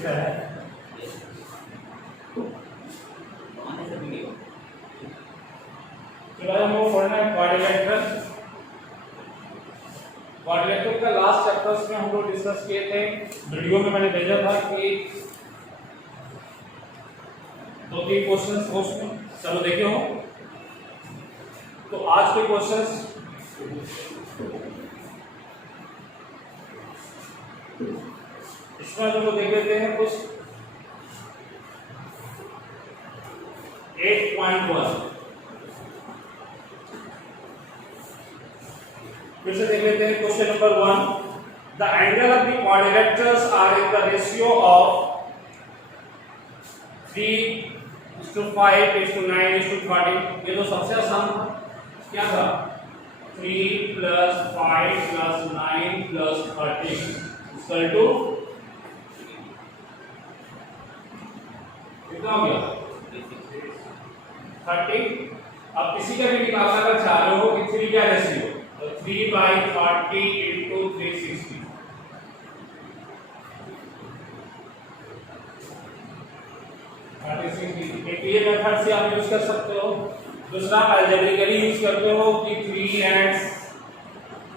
इसका है चलो हमको पढ़ना है क्वाड्रिलेटरल। क्वाड्रिलेटरल का लास्ट चैप्टर्स में हम लोग डिस्कस किए थे, वीडियो में मैंने भेजा था कि 2-3 क्वेश्चंस हो उसमें, चलो देखे हो। तो आज के क्वेश्चंस इसमें जो देख लेते हैं कुछ 8.1 फिर से देख लेते हैं। Question number 1, the angle of the quadrilaterals are in the ratio of 3:5:9:30। ये तो सबसे आसान था, क्या था 3 + 5 + 9 + 30 इक्वल टू कितना हो गया 30। अब किसी का भी निकालना अगर चाह रहे हो कि 3 क्या रेशियो, तो 3/30 × 360 एक ये मेथड से आप यूज कर सकते हो। दूसरा अलजेब्रिकली यूज करते हो कि 3x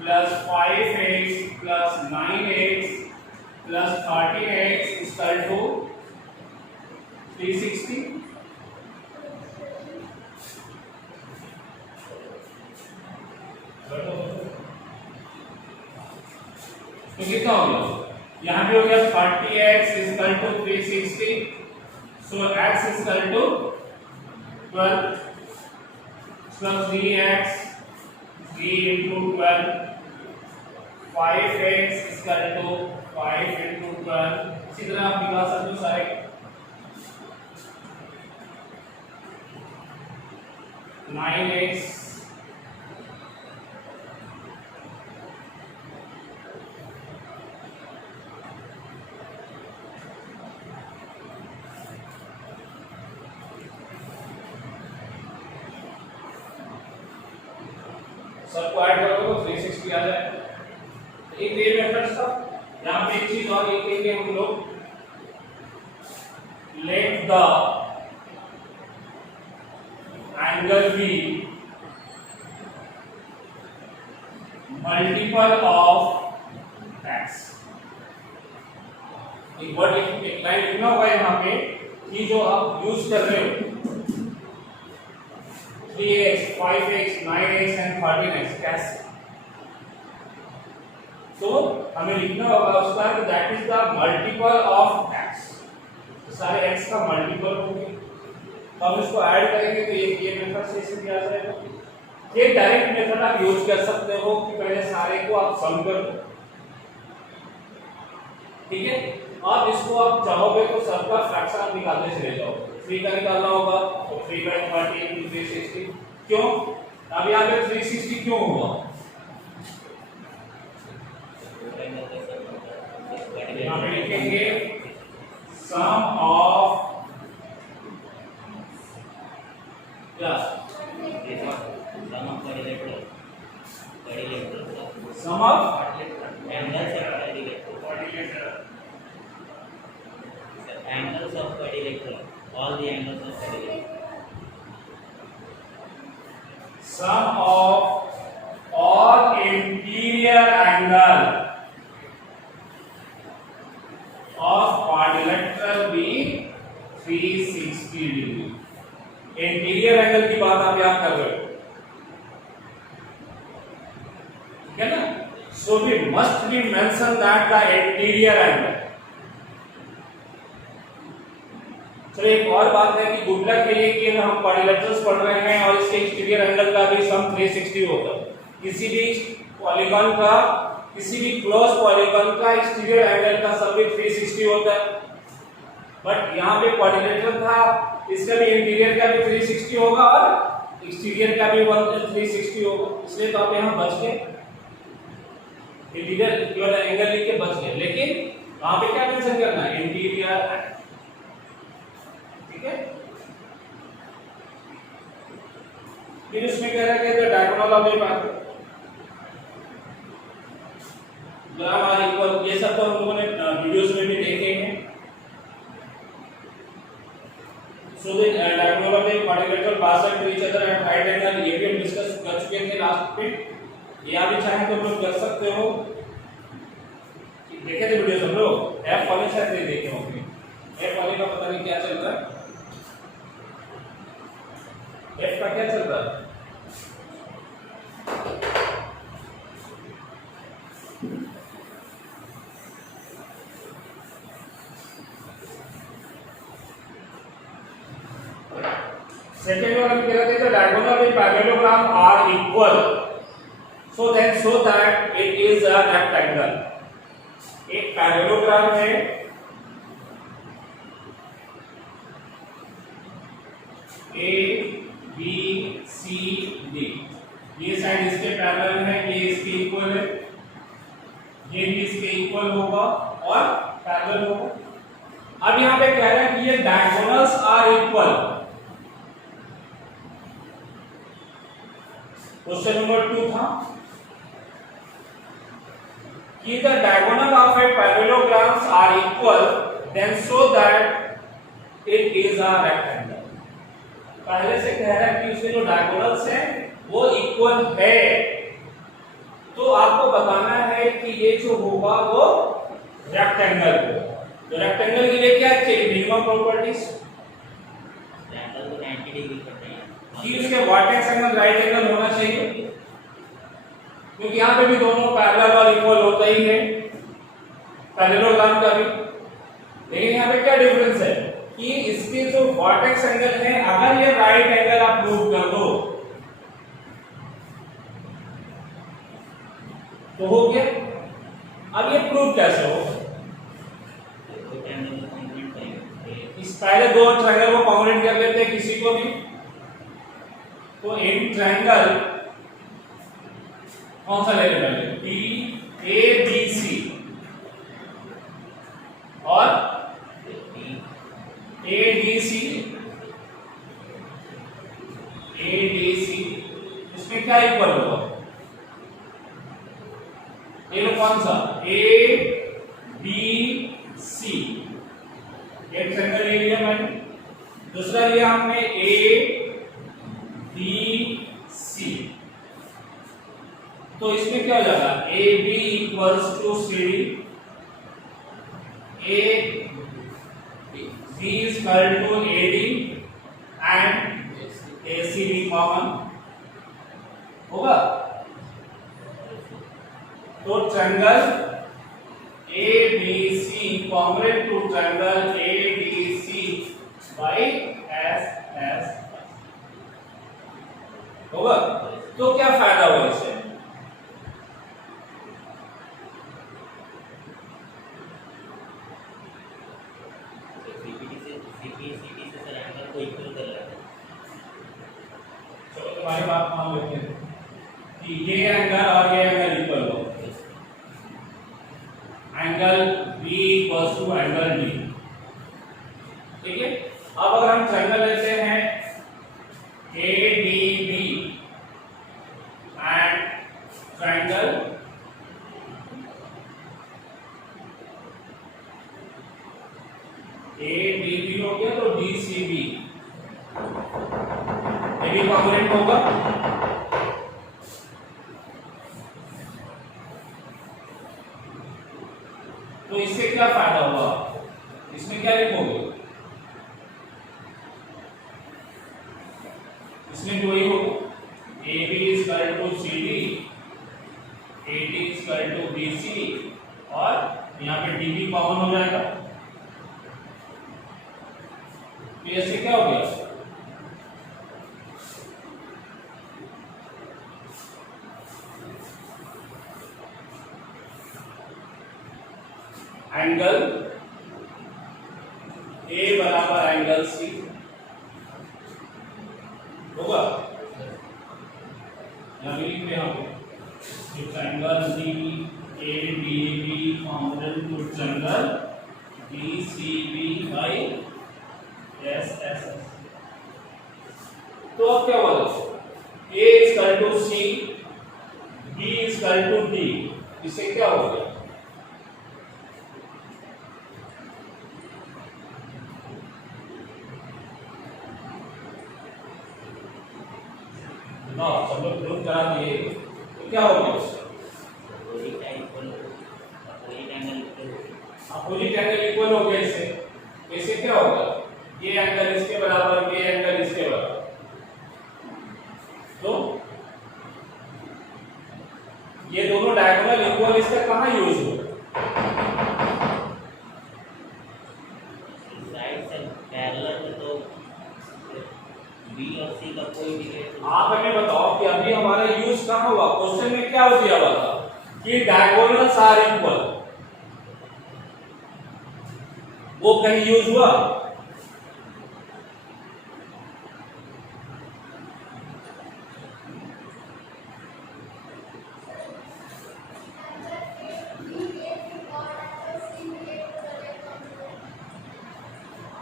+ 5x + 9x + 13x = 360। तो कितना हो गया, यहाँ पे हो गया 30x = 360। So x = 12 plus 3x 3 × 12 5x = 5 × 12। इसी तरह आप निकाल सकते हो सारे 9x सबको ऐड करोगे तो 360 आ जाए। एक ये मेथड था। यहाँ पे एक चीज और लिखेंगे हम लोग, let the angle be multiple of x। एक वर्ड एक लाइन लिखना होगा यहाँ पे कि जो आप यूज कर रहे हो 3x 5x 9x and 13x कैसे, तो हमें लिखना होगा उसका कि that is the multiple of x। सारे x का मल्टीपल होंगे, तो हम इसको ऐड करेंगे तो ये मेथड से इसे दिया जाएगा। ये डायरेक्ट मेथड आप यूज कर सकते हो कि पहले सारे को आप सम कर दो, ठीक है। अब इसको आप चाहोगे तो सबका फ्रैक्शन आप निकालते चले जाओ। 3 का निकालना होगा तो 3/30 × 360। क्यों, अब यहाँ पे 360 क्यों हुआ, यहाँ पे लिखेंगे सम ऑफ क्या सम of angles of quadrilateral, all the angles of quadrilateral. Sum of all interior angle of quadrilateral be 360 degree। Interior angle की बात आप याद कर रहे हो, ठीक है ना। So we must be mention that the interior angle। चलो एक और बात है कि गुड लक के लिए कि हम क्वाड्रिलेटरल्स पढ़ रहे हैं और इसके एक्सटीरियर एंगल का भी सम 360 होता है। किसी भी पॉलीगॉन का, किसी भी क्लोज पॉलीगॉन का एक्सटीरियर एंगल का सम भी 360 होता है। बट यहाँ पे क्वाड्रिलेटरल था, इसका भी इंटीरियर का भी 360 होगा और एक्सटीरियर का भी 360 होगा, इसलिए तो आप यहाँ बच गए, इंटीरियर केवल एंगल लिख के बच गए। लेकिन वहां पे क्या मेंशन करना है, इंटीरियर, ठीक है। फिर उसमें कह रहा है कि डायगोनल ऑफ ए पाथ, ये सब तो हम लोगों ने वीडियोस में भी देखे हैं। So the diagonal of the quadrilateral pass to each other at right angle, ये भी हम डिस्कस कर चुके थे लास्ट पे। यहाँ भी चाहें तो लोग कर सकते हो। देखे थे वीडियो सब लोग, एफ वाले शायद नहीं देखे होंगे। एफ वाले का पता नहीं क्या चल रहा है, एफ का क्या चल रहा है। Second one हम कह रहे थे the diagonal of parallelogram are equal, so that it is a rectangle। एक पैरेललोग्राम है, ए बी सी डी, ये साइड इसके पैरेलल है, ये इसके इक्वल है, ये भी इसके इक्वल होगा और पैरेलल होगा। अब यहाँ पे कह रहे हैं कि ये diagonals are equal. Question number 2 था कि the diagonal of a parallelogram are equal, then so that it is a rectangle। पहले से कह रहा है कि उसके जो डायगोनल्स हैं वो इक्वल है, तो आपको बताना है कि ये जो होगा वो रेक्टेंगल होगा। तो रेक्टेंगल के लिए क्या चाहिए, मिनिमम प्रॉपर्टीज, ट्रायंगल को 90 डिग्री करते हैं कि उसके वर्टेक्स एंगल राइट एंगल होना चाहिए, क्योंकि यहाँ पे भी दोनों पैरेलल और इक्वल होता ही है पैरेललोग्राम का भी। लेकिन यहाँ पे क्या डिफरेंस है कि इसके जो वर्टेक्स एंगल है, अगर ये राइट एंगल आप प्रूव कर दो तो हो गया। अब ये प्रूव कैसे हो, तो ट्रायंगल को कॉम्प्लीट करेंगे। इस पहले दो ट्रायंगल को कॉम्प्लीट कर लेते हैं किसी को भी। तो इन ट्रायंगल कौन सा ले लें पहले, पी ए बी सी और ए डी सी, इसमें क्या इक्वल होगा, ये लो कौन सा, ए बी सी, एक ट्रायंगल ले लिया मैंने। दूसरा लिया हमने ए बी सी, तो इसमें क्या हो जाएगा, A B equals to C D, A B is equal to A D and A C B common होगा। तो triangle A B C congruent to triangle A D C by S S होगा। तो क्या फायदा हुआ इससे, हमारी बात मान लेते हैं कि ये एंगल और ये एंगल इक्वल हो, angle B equals to angle D, ठीक है। अब अगर हम ट्रायंगल लेते हैं A D B and triangle A D B हो गया, तो डी सी बी ये भी कॉन्ग्रुएंट होगा। तो इससे क्या फायदा हुआ, इसमें क्या लिखोगे, इसमें जो ही होगा, A B is equal to C D, A D is equal to B C, और यहाँ पे डी बी कॉमन हो जाएगा। तो इससे क्या हो गया, एंगल ए बराबर एंगल सी होगा। यहाँ लिख रहे हैं triangle D A B B congruent to triangle B C B by S S S. तो अब क्या हुआ, A is equal to C, B is equal to D, इससे क्या हो गया, ना सब लोग प्रूव करा दिए तो क्या होगा उसका अपोजिट एंगल इक्वल हो गया इससे। इससे क्या होगा ये एंगल इसके बराबर ये एंगल इसके बराबर। तो ये दोनों डायगोनल इक्वल इसका कहां यूज हुआ आप हमें बताओ कि अभी हमारा यूज कहां हुआ। क्वेश्चन में क्या हो दिया हुआ था कि डायगोनल्स आर इक्वल, वो कहीं यूज हुआ?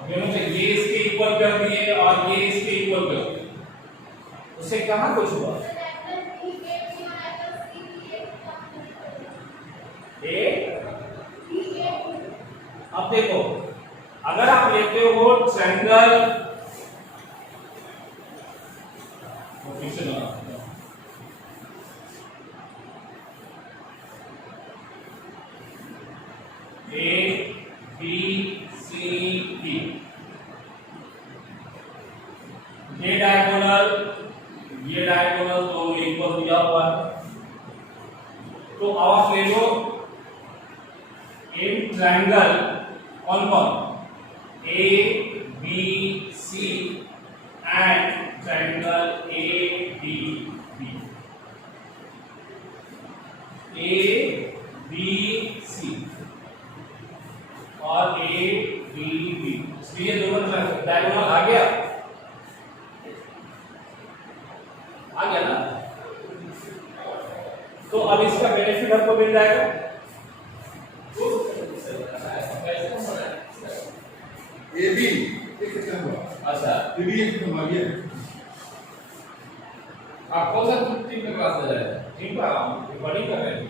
दोनों से ये इसके इक्वल कर दिए और ये इसके इक्वल कर दिए, उससे कहां कुछ हुआ? अब देखो अगर आप लेते हो triangle A B C D, ये डायगोनल दोनों इक्वल दिया हुआ है। तो अब आप ले लो इन ट्रायंगल कौन कौन A B C and triangle A B B, A B C और ए बी बी, इसलिए दोनों डायगोनल आ गया ना। तो अब इसका बेनिफिट आपको मिल जाएगा। ए बी एक सेकंड हुआ। अच्छा ए बी एक सेकंड हुआ ये आप कौन सा टीम में क्लास ले रहे हैं? ठीक है हम रिकॉर्डिंग कर रहे हैं।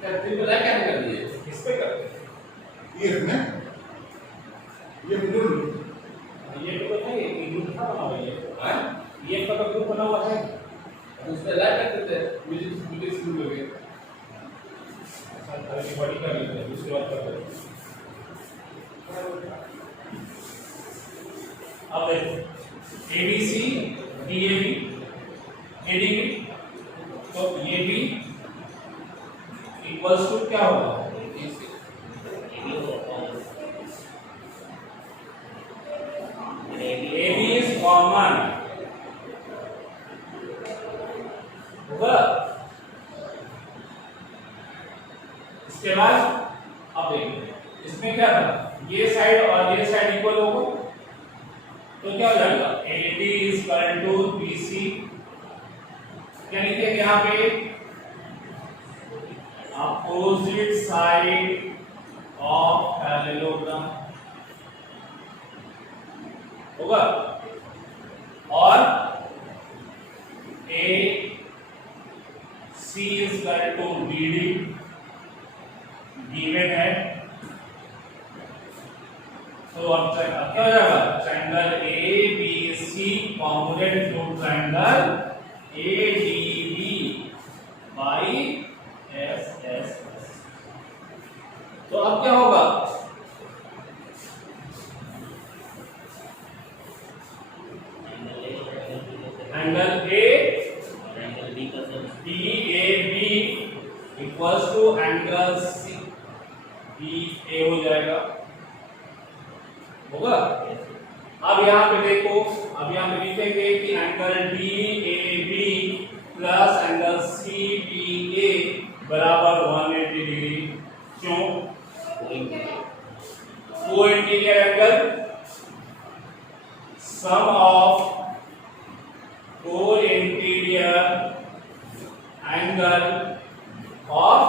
क्या टीम में लाइक कैसे कर दिए? किस पे कर रहे हैं? ये है ये मिडल ये तो नहीं ये ग्रुप था बना हुआ है। हां ये का ग्रुप बना हुआ है। उस पे लाइक करते थे म्यूजिक शुरू हो गए। अच्छा रिकॉर्डिंग कर लेते हैं दूसरी बात कर रहे हैं। अब देखो A B C D A B A D B, तो ये भी इक्वल्स टू क्या होगा? ए बी इज कॉमन होगा। इसके बाद अब देखिए इसमें क्या था, ये साइड और ये साइड इक्वल होगा तो क्या हो जाएगा AD is equal to BC, यानी कि यहाँ पे अपोजिट साइड ऑफ पैरेललोग्राम होगा और AC is equal to BD given है। तो अब क्या हो जाएगा triangle ABC component to triangle ADB by SS। तो अब क्या होगा angle DAB equals to angle CBA हो जाएगा होगा। अब यहाँ पे देखो, अब यहाँ पे लिखेंगे कि angle DAB plus angle CBA बराबर 180 डिग्री। क्यों? Co interior angle sum of co interior angle of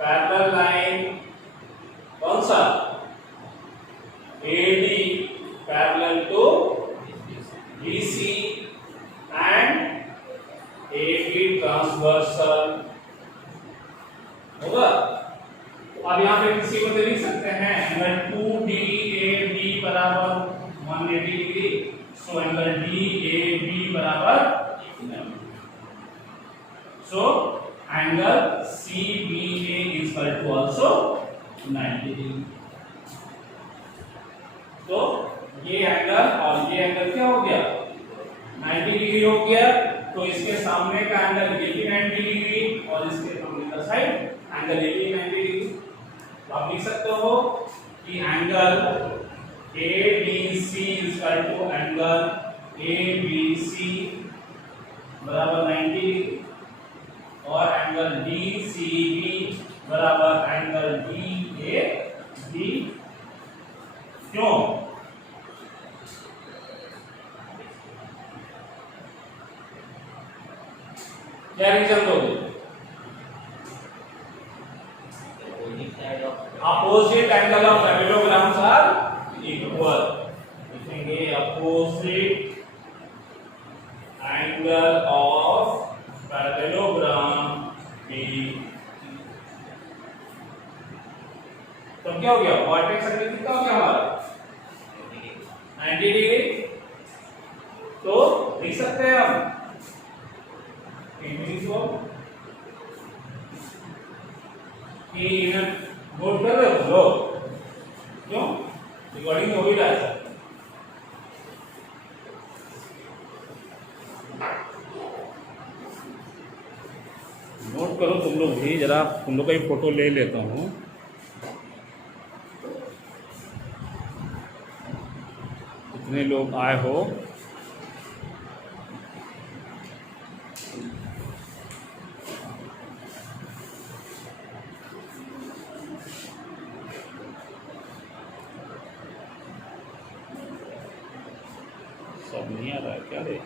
parallel line कौन सा AD parallel to BC and AB transversal होगा। अब यहाँ पे किसी को लिख सकते हैं एंगल 2DAB बराबर 180 degree. So angle DAB So angle CBA is equal to also 90 degree. तो ये एंगल और ये एंगल क्या हो गया 90 डिग्री हो गया। तो इसके सामने का एंगल ये भी 90 डिग्री और इसके सामने का साइड एंगल ये भी 90 डिग्री। तो आप लिख सकते हो कि angle ABC is equal to angle ABC बराबर 90 डिग्री और एंगल DCB बराबर एंगल DAB। क्यों? क्या रीजन दोगे? opposite side of Opposite angle of parallelograms are equal. लिखेंगे opposite angle of parallelogram is। तो क्या हो गया वर्टेक्स एंगल कितना हो गया हमारा 90 डिग्री। तो लिख सकते हैं हम कि नोट कर रहे हो लोग क्यों रिकॉर्डिंग हो ही रहा है। नोट करो तुम लोग भी जरा तुम लोग का ही फोटो ले लेता हूँ। कितने लोग आए हो सब नहीं आ रहा है क्या रे।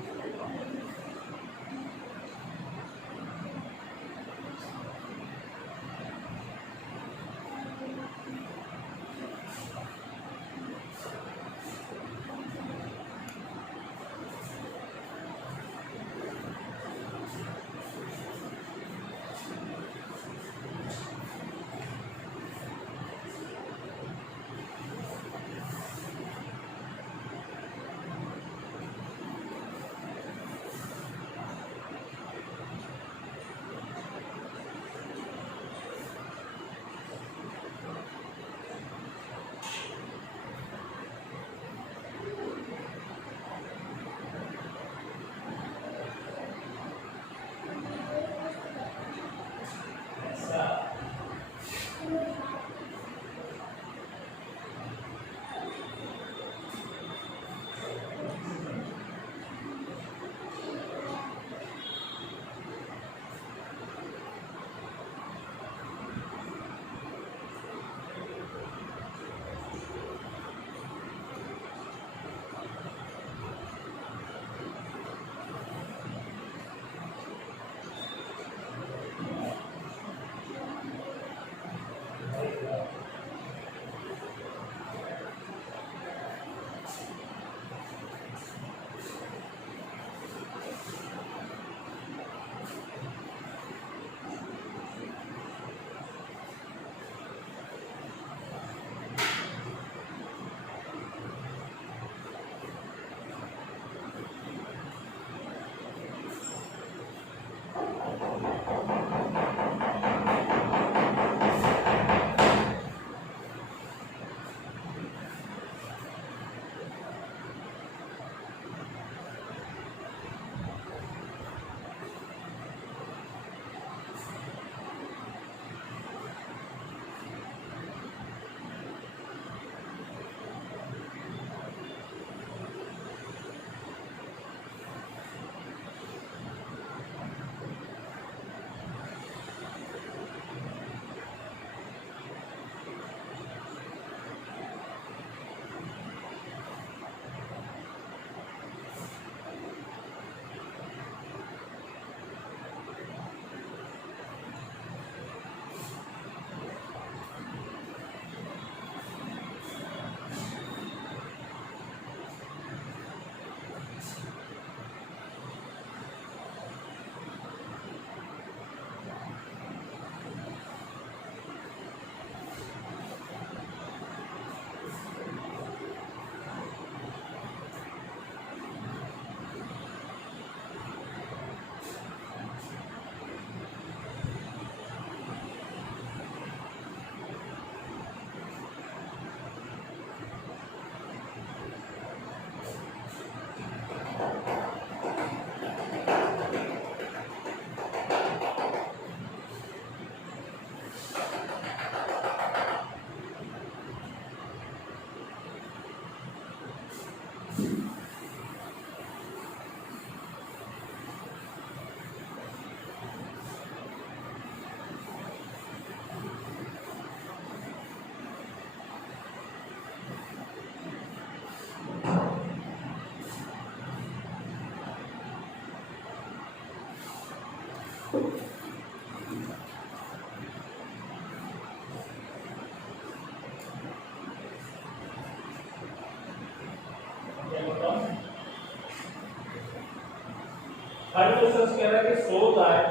थर्ड क्वेश्चन कह रहा है कि so that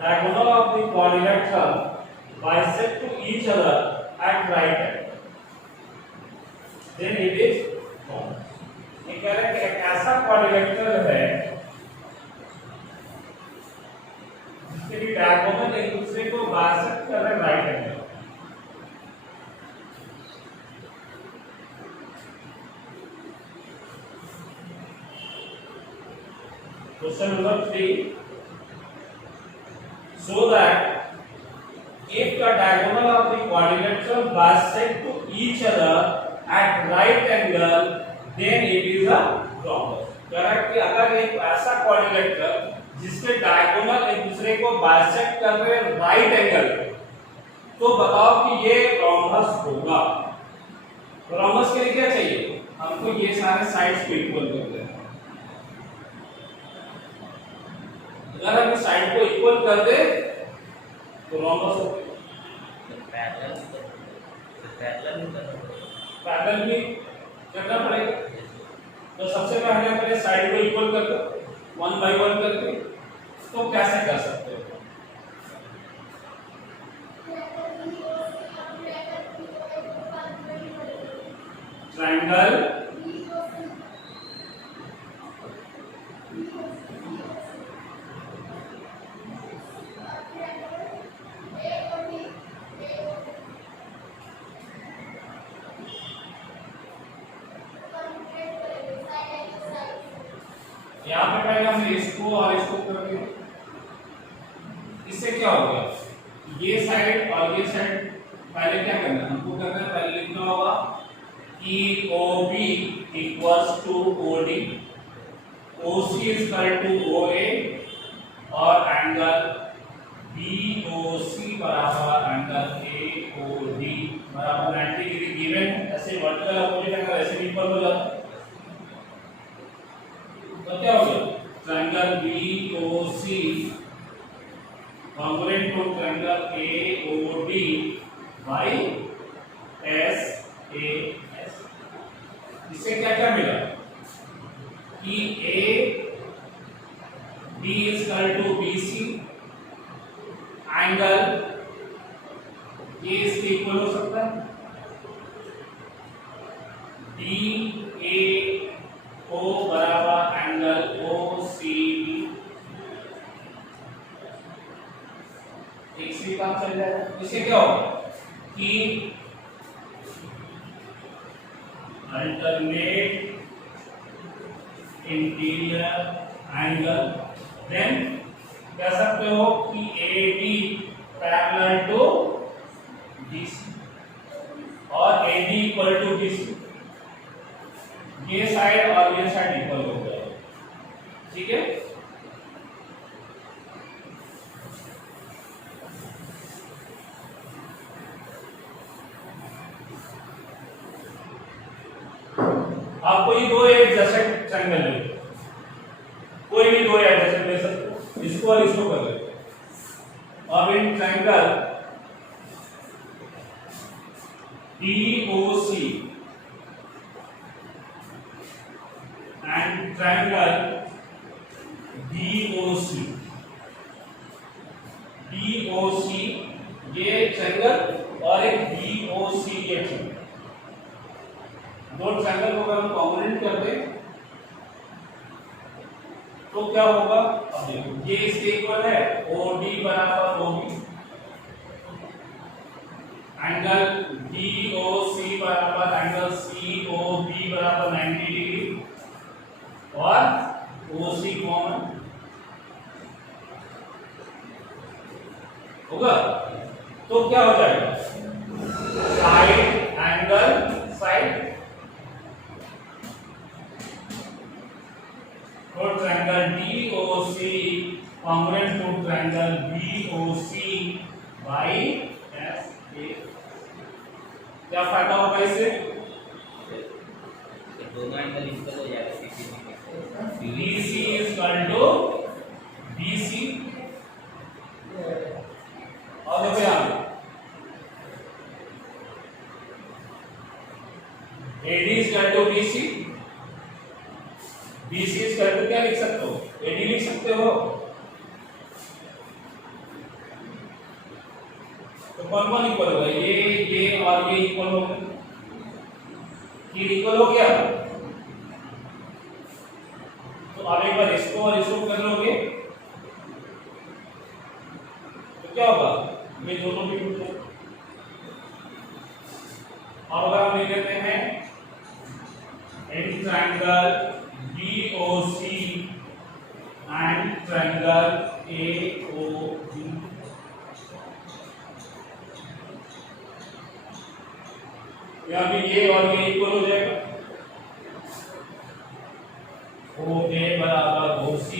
diagonal of the quadrilateral bisect to each other at right angle then it is complex. ये कह रहा है कि एक ऐसा क्वाड्रिलेटरल है जिसके भी डायगोनल एक दूसरे को बाइसेक्ट कर रहे हैं right angle. Question number 3. So that if the diagonal of the quadrilateral bisect to each other at right angle, then it is a rhombus. Correct कि अगर एक ऐसा क्वाड्रिलेटरल जिसके डायगोनल एक दूसरे को बाइसेक्ट कर रहे हैं राइट एंगल तो बताओ कि ये रोम्बस होगा। रोम्बस के लिए क्या चाहिए? हमको ये सारे साइड्स को इक्वल कर देना। अगर हम साइड को इक्वल कर दे तो रोम्बस होगा। पैरेलल भी करना पड़ेगा। तो सबसे पहले साइड को इक्वल कर दो 1 by 1 करके। तो कैसे कर सकते हो? ट्रायंगल यहाँ पे पहले हमने इसको और इसको कर दिया। इससे क्या हो गया? ये साइड और ये साइड पहले क्या करना है? हमको करना है पहले लिखना होगा कि OB equals to OD, OC is equal to OA और एंगल BOC बराबर एंगल AOD बराबर 90 डिग्री गिवन है। ऐसे वर्टिकल अपोजिट एंगल ऐसे भी इक्वल हो जाता है। तो क्या हो गया? Triangle BOC congruent to triangle AOD by SAS। इससे क्या क्या मिला कि AB is equal to BC, angle ये इसके इक्वल हो सकता है, DAO बराबर एंगल OCB। एक से काम चल जाएगा। इससे क्या होगा कि अल्टरनेट इंटीरियर एंगल, देन कह सकते हो कि AB पैरेलल टू BC और AD इक्वल टू BC। ये साइड और ये साइड इक्वल हो जाएगा। ठीक है? आप कोई दो एडजेसेंट ट्रायंगल ले, कोई भी दो एडजेसेंट ले सकते हो, इसको और इसको कर लेते हो। अब in triangle DOC and triangle DOC ये ट्रायंगल और एक DOC ये ट्रायंगल, दो ट्रायंगल को अगर हम कॉम्बिनेट कर दें तो क्या होगा? अब देखो ये इसके इक्वल है, OD बराबर OB, एंगल DOC बराबर एंगल COB बराबर 90 डिग्री और OC कॉमन होगा। तो क्या हो जाएगा? साइड एंगल साइड और triangle DOC congruent to triangle BOC by SA। क्या फायदा होगा इससे? दोनों एंगल इक्वल हो जाएगा। BC is equal to BC और देखो यहाँ AD is equal to BC, BC is equal to क्या लिख सकते हो? एडी लिख सकते हो। तो कौन कौन इक्वल होगा, ये और ये इक्वल हो गए, ये इक्वल हो गया। तो आप एक बार इसको और इसको कर लोगे तो क्या होगा, ये दोनों भी टूट जाएंगे। और अगर हम लिख लेते हैं in triangle BOC and triangle AOB, यहाँ भी ये और ये इक्वल हो जाएगा। OA बराबर OC,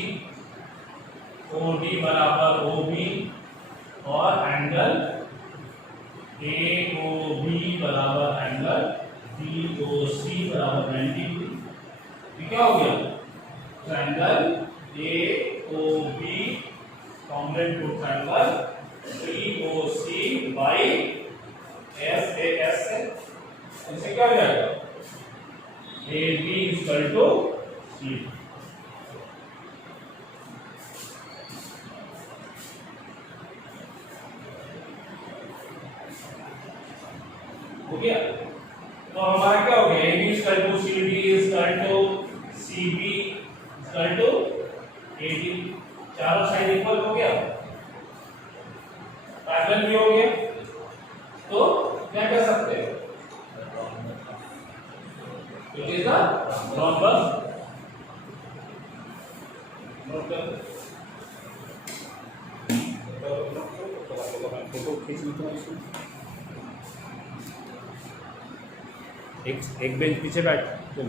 OD बराबर OB और एंगल AOB बराबर एंगल BOC बराबर 90 डिग्री। ये क्या हो गया, triangle AOB combined to triangle BOC by SAS है। इससे क्या हो जाएगा, AB इक्वल टू C। हो गया। तो हमारा क्या हो गया, AB equal to CD equal to CB equal to AD, चारों साइड इक्वल हो गया, पैरेलल भी हो गया। तो क्या कर सकते हैं, it is the rhombus. Note कर फोटो खींच ली तो एक बेंच पीछे बैठ तुम।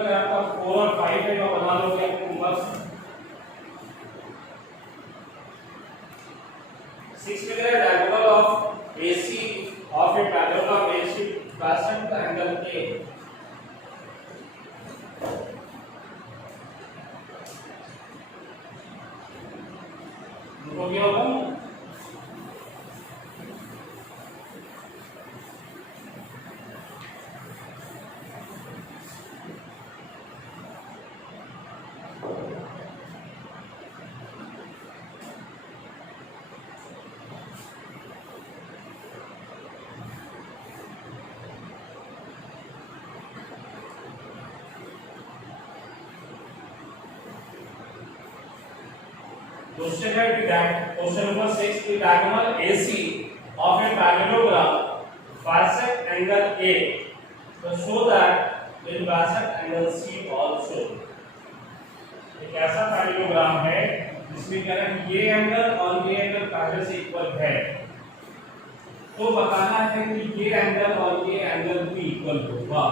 अगर आपका 4 और 5 है तो बना लोगे आपको बस 6 figure diagonal of AC of A parallel AC present the angle A हो गया होगा Question है that question number 6 the diagonal AC of a parallelogram bisect angle A so show that it bisect angle C also एक ऐसा parallelogram है जिसमें कह रहा है ये एंगल और ये एंगल पहले से इक्वल है तो बताना है कि ये एंगल और ये एंगल भी इक्वल होगा।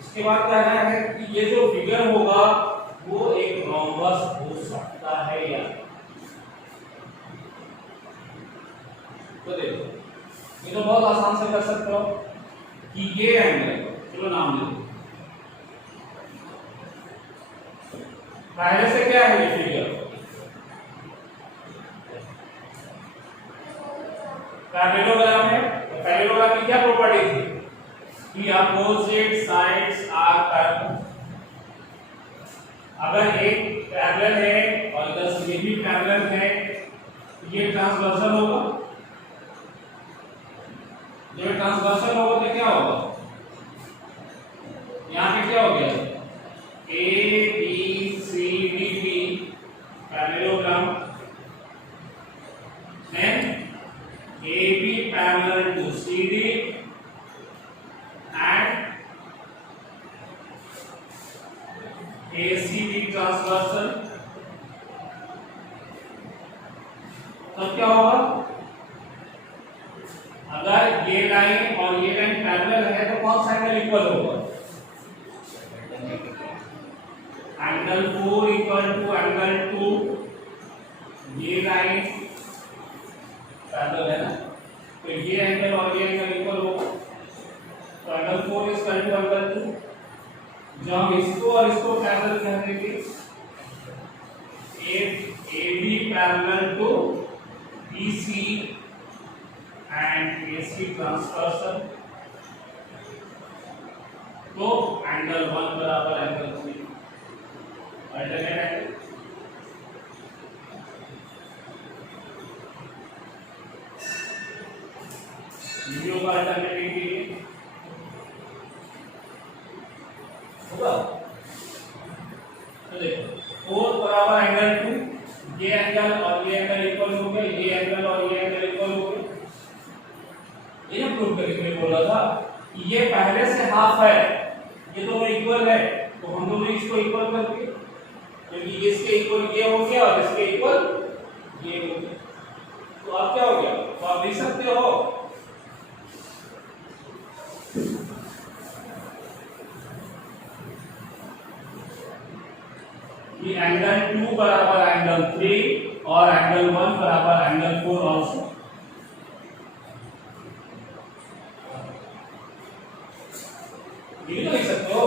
इसके बाद कहना है कि ये जो फिगर होगा वो एक रोम्बस हो सकता है या तो देखो ये तो बहुत आसान से कर सकते हो कि ये एंगल चलो नाम ले पहले से क्या है ये फिगर पैरेललोग्राम है तो पैरेललोग्राम की क्या प्रॉपर्टी थी कि अपोजिट साइड्स आर पैरेलल अगर एक पैरेलल है और इधर से भी पैरेलल है तो ये ट्रांसवर्सल होगा जब ट्रांसवर्सल होगा तो क्या होगा यहाँ पे क्या हो गया A B C D B parallelogram then A B parallel to C D and ACD transversal तब क्या होगा अगर ये लाइन और ये लाइन पैरेलल है तो कौन सा एंगल इक्वल होगा एंगल 4 इक्वल टू एंगल 2 ये लाइन पैरेलल है ना तो ये एंगल और ये एंगल इक्वल होगा तो angle 4 is equal to angle 2 जो हम इसको और इसको पैरेलल कह देंगे AB parallel to BC and AC transversal तो एंगल 1 बराबर एंगल 3 अल्टरनेट एंगल वीडियो का अल्टरनेटिव के लिए होगा तो देखो 4 बराबर एंगल 2 ये एंगल और ये एंगल इक्वल हो गए ये एंगल और ये एंगल इक्वल हो गए ये प्रूव करने के लिए बोला था कि ये पहले से हाफ है ये दोनों इक्वल है तो हम दोनों इसको इक्वल कर देंगे क्योंकि ये इसके इक्वल ये हो गया और इसके इक्वल ये हो गया तो अब क्या हो गया तो आप लिख सकते हो कि एंगल 2 बराबर एंगल 3 और एंगल 1 बराबर एंगल 4 आल्सो ये तो लिख सकते हो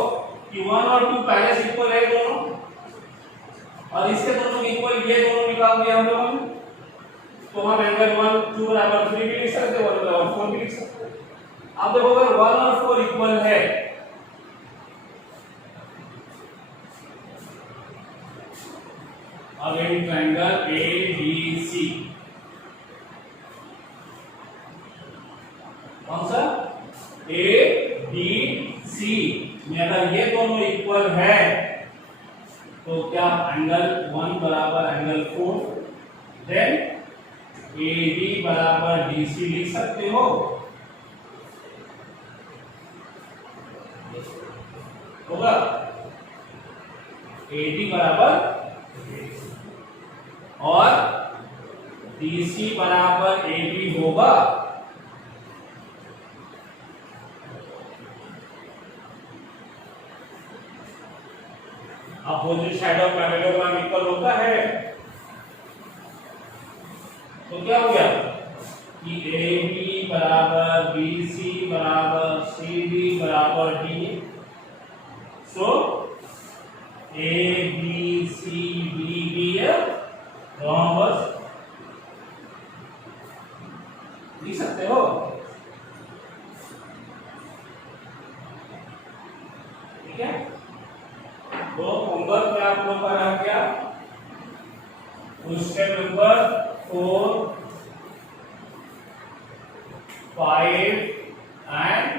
कि 1 और 2 पहले से इक्वल है दोनों और इसके दोनों इक्वल ये दोनों निकाल दिया हम लोगों ने तो हम एंगल 1 2 बराबर 3 भी लिख सकते हैं 1 बराबर 4 भी लिख सकते हैं। अब देखो अगर 1 और 4 इक्वल है अब इन ट्रायंगल ABC कौन सा ABC में अगर ये दोनों इक्वल है तो क्या एंगल 1 बराबर एंगल 4 देन AB बराबर DC लिख सकते हो होगा AD बराबर और DC बराबर AB होगा opposite side of parallelogram equal होता है तो क्या हो गया कि AB बराबर BC बराबर CD बराबर D। सो ABCD भी है रोम्बस लिख सकते हो। ठीक है, तो होमवर्क में आप लोग का रहा क्या क्वेश्चन नंबर 4, 5 एंड